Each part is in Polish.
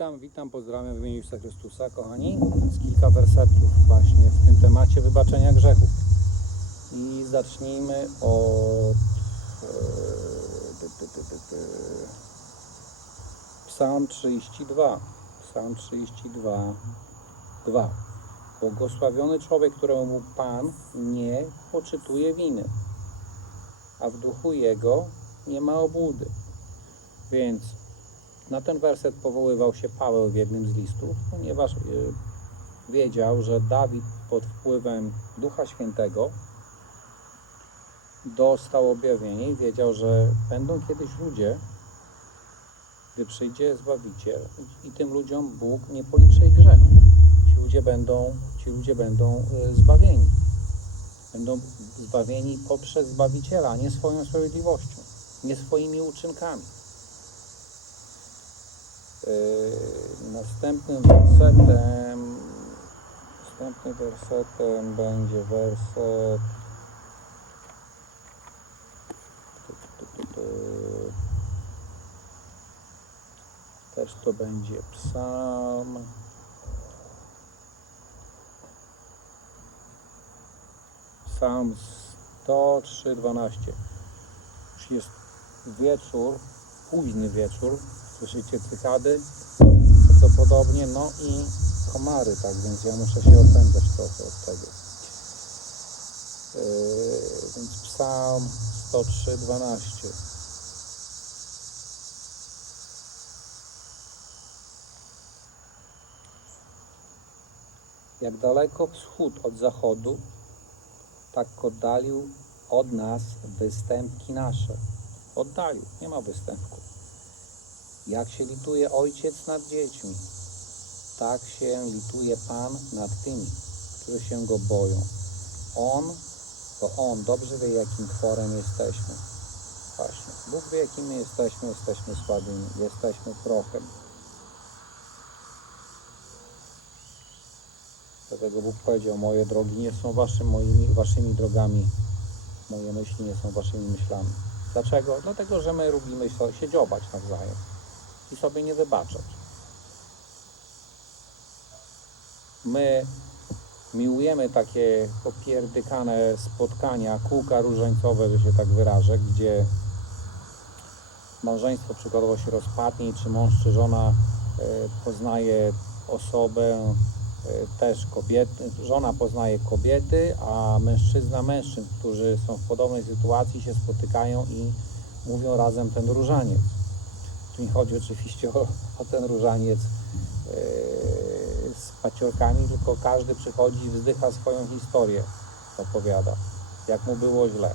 Witam, witam, pozdrawiam w imieniu Jezusa Chrystusa, kochani. Z kilka wersetów właśnie w tym temacie wybaczenia grzechów. I zacznijmy od e. Psalm 32. Psalm 32, 2. Błogosławiony człowiek, któremu Pan nie poczytuje winy, a w duchu jego nie ma obłudy. Więc na ten werset powoływał się Paweł w jednym z listów, ponieważ y, wiedział, że Dawid pod wpływem Ducha Świętego dostał objawienie i wiedział, że będą kiedyś ludzie, gdy przyjdzie Zbawiciel i tym ludziom Bóg nie policzy ich grzechu. Ci ludzie będą, ci ludzie będą y, zbawieni. Będą zbawieni poprzez Zbawiciela, nie swoją sprawiedliwością, nie swoimi uczynkami. Yy, następnym wersetem następnym wersetem będzie werset też to będzie psalm. Psalm 103:12 już jest wieczór późny wieczór słyszycie cykady prawdopodobnie, no i komary, tak więc ja muszę się opędzać trochę od tego. Yy, więc psalm 103, 12. Jak daleko wschód od zachodu, tak oddalił od nas występki nasze. Oddalił, nie ma występków. Jak się lituje ojciec nad dziećmi, tak się lituje Pan nad tymi, którzy się go boją. On, to On dobrze wie, jakim tworem jesteśmy. Właśnie. Bóg wie, jakim my jesteśmy, jesteśmy słabymi, jesteśmy prochem. Dlatego Bóg powiedział, moje drogi nie są waszym, moimi, waszymi drogami, moje myśli nie są waszymi myślami. Dlaczego? Dlatego, że my lubimy się dziobać nawzajem i sobie nie wybaczać. My miłujemy takie popierdykane spotkania, kółka różańcowe, że się tak wyrażę, gdzie małżeństwo przykładowo się rozpadnie, czy mąż czy żona e, poznaje osobę, e, też kobiety, żona poznaje kobiety, a mężczyzna mężczyzn, którzy są w podobnej sytuacji, się spotykają i mówią razem ten różaniec. Nie chodzi oczywiście o, o ten różaniec e, z paciorkami, tylko każdy przychodzi i wzdycha swoją historię, opowiada, jak mu było źle.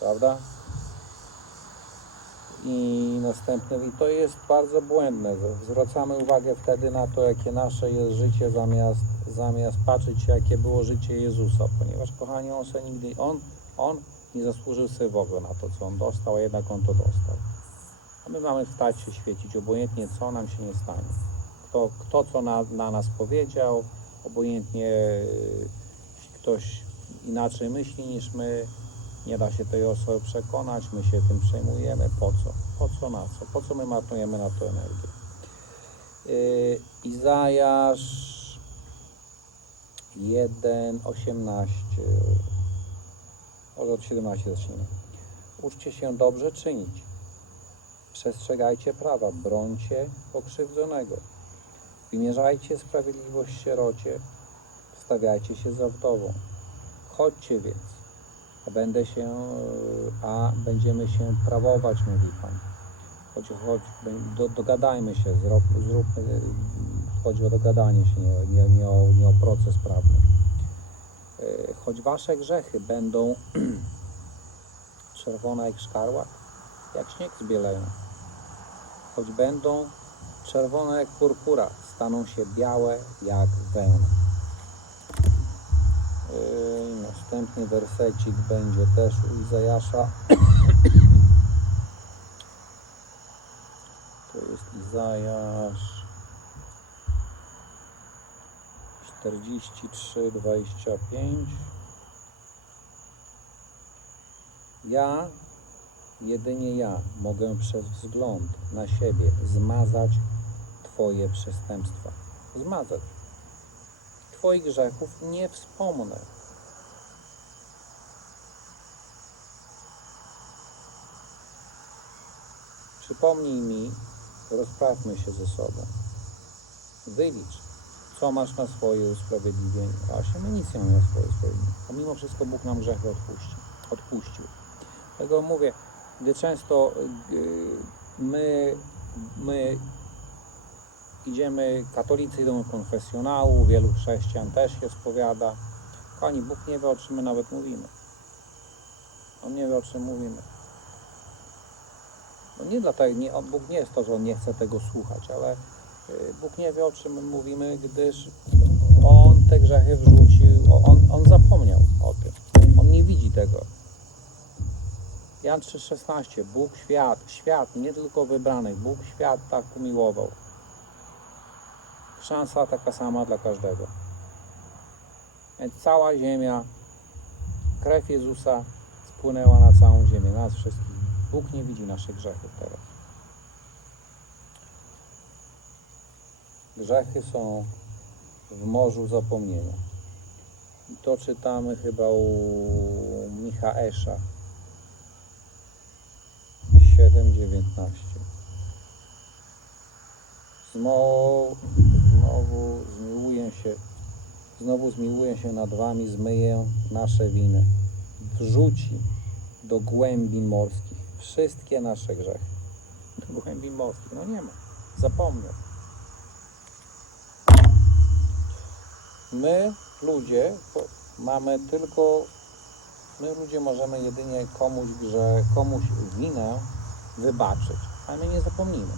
Prawda? I następne, i to jest bardzo błędne. Zwracamy uwagę wtedy na to, jakie nasze jest życie, zamiast, zamiast patrzeć jakie było życie Jezusa, ponieważ kochani, on se nigdy, on, on nie zasłużył sobie w ogóle na to, co on dostał, a jednak on to dostał. A my mamy wstać się świecić, obojętnie co nam się nie stanie. Kto, kto co na, na nas powiedział, obojętnie jeśli ktoś inaczej myśli niż my, nie da się tej osoby przekonać, my się tym przejmujemy. Po co? Po co na co? Po co my marnujemy na to energię? Yy, Izajasz 1,18 może od 17 zacznijmy. Uczcie się dobrze czynić. Przestrzegajcie prawa, brońcie pokrzywdzonego. Wymierzajcie sprawiedliwość sierocie, wstawiajcie się za wdową. Chodźcie więc, a będę się, a będziemy się prawować, mówi Pan. Chodź, chodź, do, dogadajmy się, zrób, zróbmy, chodzi o dogadanie się, nie, nie, nie, o, nie o proces prawny. E, Choć wasze grzechy będą czerwone jak szkarłat, jak śnieg zbieleją. Choć będą czerwone jak purpura, staną się białe jak wełna. Yy, następny wersecik będzie też u Izajasza. To jest Izajasz 43, 25. Ja, jedynie ja, mogę przez wzgląd na siebie zmazać Twoje przestępstwa. Zmazać. Twoich grzechów nie wspomnę. Przypomnij mi, rozprawmy się ze sobą. Wylicz, co masz na swoje usprawiedliwienie. Właśnie my nic nie mamy na swoje usprawiedliwienie. A mimo wszystko Bóg nam grzechy odpuści, odpuścił. Dlatego mówię, gdy często y, my, my idziemy, katolicy idą do konfesjonału, wielu chrześcijan też się spowiada. Kochani, Bóg nie wie, o czym my nawet mówimy. On nie wie, o czym mówimy. No nie dlatego, nie, on, Bóg nie jest to, że On nie chce tego słuchać, ale y, Bóg nie wie, o czym my mówimy, gdyż On te grzechy wrzucił, On, on zapomniał o tym. On nie widzi tego. Jan 3,16 Bóg świat, świat, nie tylko wybranych, Bóg świat tak umiłował. Szansa taka sama dla każdego. Więc cała ziemia, krew Jezusa spłynęła na całą ziemię, nas wszystkich. Bóg nie widzi naszych grzechów teraz. Grzechy są w morzu zapomnienia. I to czytamy chyba u Michaesza 7,19. Znowu, znowu zmiłuję się, znowu zmiłuję się nad wami, zmyję nasze winy. Wrzuci do głębin morskich wszystkie nasze grzechy. Do głębin morskich, no nie ma. Zapomniał. My, ludzie, mamy tylko, my ludzie możemy jedynie komuś grze, komuś winę wybaczyć, ale my nie zapomnimy.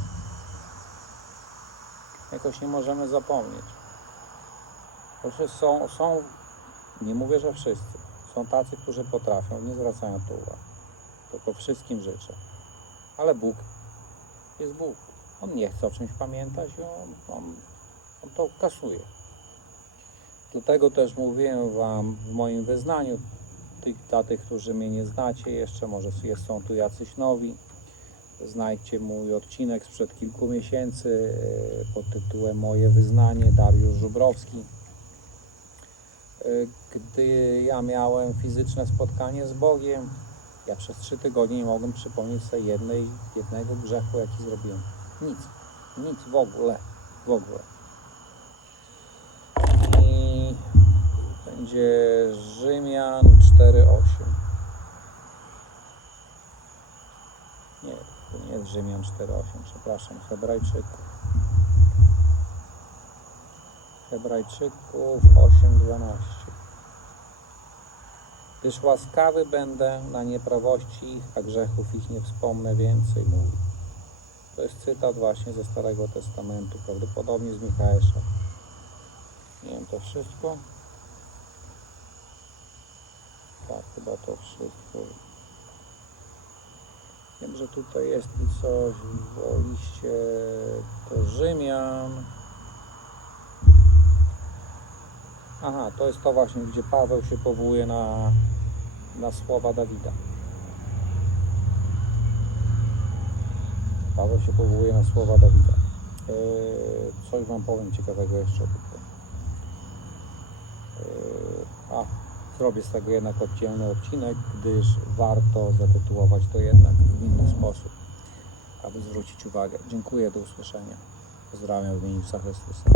Jakoś nie możemy zapomnieć. Proszę, są, są, nie mówię, że wszyscy, są tacy, którzy potrafią, nie zwracają to uwagi. Tylko wszystkim życzę. Ale Bóg jest Bóg. On nie chce o czymś pamiętać i on, on, on to kasuje. Dlatego też mówiłem Wam w moim wyznaniu, tych, dla tych, którzy mnie nie znacie jeszcze, może są tu jacyś nowi, znajdźcie mój odcinek sprzed kilku miesięcy e, pod tytułem Moje wyznanie, Dariusz Żubrowski. E, Gdy ja miałem fizyczne spotkanie z Bogiem, ja przez trzy tygodnie nie mogłem przypomnieć sobie jednej, jednego grzechu, jaki zrobiłem. Nic, nic w ogóle, w ogóle. I będzie Rzymian 4,8. Nie, to nie jest Rzymian 4,8, przepraszam, Hebrajczyków. Hebrajczyków 8,12. Gdyż łaskawy będę na nieprawości ich, a grzechów ich nie wspomnę więcej, mówi. To jest cytat właśnie ze Starego Testamentu, prawdopodobnie z Michaesza. Nie wiem, to wszystko? Tak, chyba to wszystko. Wiem, że tutaj jest mi coś w liście Rzymian. Aha, to jest to właśnie, gdzie Paweł się powołuje na, na słowa Dawida. Paweł się powołuje na słowa Dawida. Yy, coś Wam powiem ciekawego jeszcze tutaj. Yy, a, zrobię z tego jednak oddzielny odcinek, gdyż warto zatytułować to jednak inny sposób, aby zwrócić uwagę. Dziękuję, do usłyszenia. Pozdrawiam w imieniu Chrystusa.